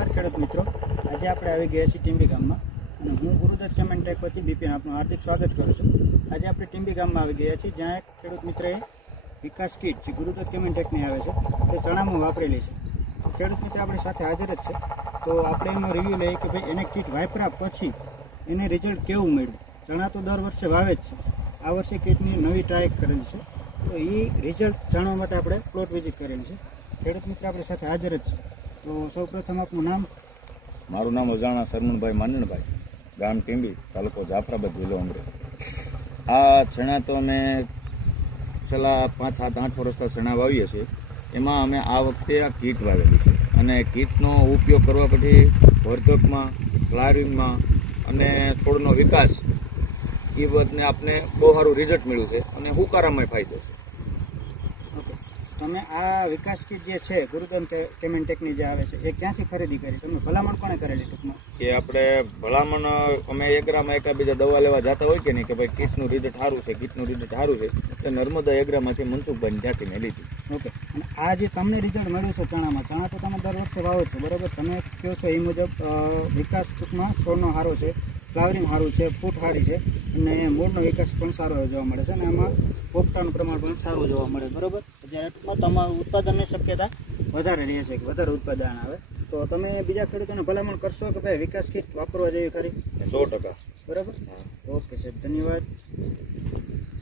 નમસ્કાર ખેડૂત મિત્રો, આજે આપણે આવી ગયા છીએ ટીંબી ગામમાં અને હું ગુરુદત્ત કેમેન્ટેક વતી બીપીએન આપનું હાર્દિક સ્વાગત કરું છું. આજે આપણે ટીંબી ગામમાં આવી ગયા છીએ, જ્યાં એક ખેડૂત મિત્રએ વિકાસ કીટ જે ગુરુદત્ત કેમેન્ટેકની આવે છે તે ચણામાં વાપરેલી છે. ખેડૂત મિત્ર આપણી સાથે હાજર જ છે, તો આપણે એનો રિવ્યૂ લઈએ કે ભાઈ એને કીટ વાપર્યા પછી એને રિઝલ્ટ કેવું મળ્યું. ચણા તો દર વર્ષે વાવે જ છે, આ વર્ષે કીટની નવી ટ્રાય કરેલી છે, તો એ રિઝલ્ટ જાણવા માટે આપણે પ્લોટ વિઝિટ કરેલી છે. ખેડૂત મિત્ર આપણી સાથે હાજર જ છે. તો સૌપ્રથમ આપનું નામ? મારું નામ અજાણા સરમણભાઈ માંડણભાઈ, ગામ ટીંબી, તાલુકો જાફરાબાદ, જિલ્લો અમરેલી. આ ચણા તો અમે છેલ્લા 5, 7, 8 વર્ષથી ચણા વાવીએ છીએ. એમાં અમે આ વખતે આ કીટ વાવેલી છે અને કીટનો ઉપયોગ કરવા પછી વર્ધકમાં, ફ્લાવરિંગમાં અને છોડનો વિકાસ એ બધને આપણે બહુ સારું રિઝલ્ટ મળ્યું છે અને હુકારામાં ફાયદો છે. ઓકે, તમે આ વિકાસ કીટ જે છે ગુરુદત્ત કેમેન્ટેકની જે આવે છે એ ક્યાંથી ખરીદી કરી? તમે ભલામણ કોણે કરેલી ટૂંકમાં? કે આપણે ભલામણ અમે એગ્રામાં એકબીજા દવા લેવા જતા હોય કે નહીં કે ભાઈ કીટનું રિઝલ્ટ સારું છે, કીટનું રિઝલ્ટ સારું છે, એટલે નર્મદા એગ્રામાંથી મનસુખભાઈ ત્યાંથી મેં લીધી. ઓકે, અને આ જે તમને રિઝલ્ટ મળ્યું છે ચણામાં, ચણા તો તમે દર વર્ષે વાવો છો બરાબર? તમે કહો છો એ મુજબ વિકાસ ટૂંકમાં છોડનો સારો છે, ફ્લાવરિંગ સારું છે, ફૂટ સારી છે અને મૂળનો વિકાસ પણ સારો જોવા મળે છે અને આમાં પોપટાનું પ્રમાણ પણ સારું જોવા મળે બરાબર. જ્યારે ટૂંકમાં તમારું ઉત્પાદનની શક્યતા વધારે રહે છે કે વધારે ઉત્પાદન આવે. તો તમે બીજા ખેડૂતોને ભલામણ કરશો કે ભાઈ વિકાસ કીટ વાપરવા જેવી ખરી? 100%. બરાબર. ઓકે સાહેબ, ધન્યવાદ.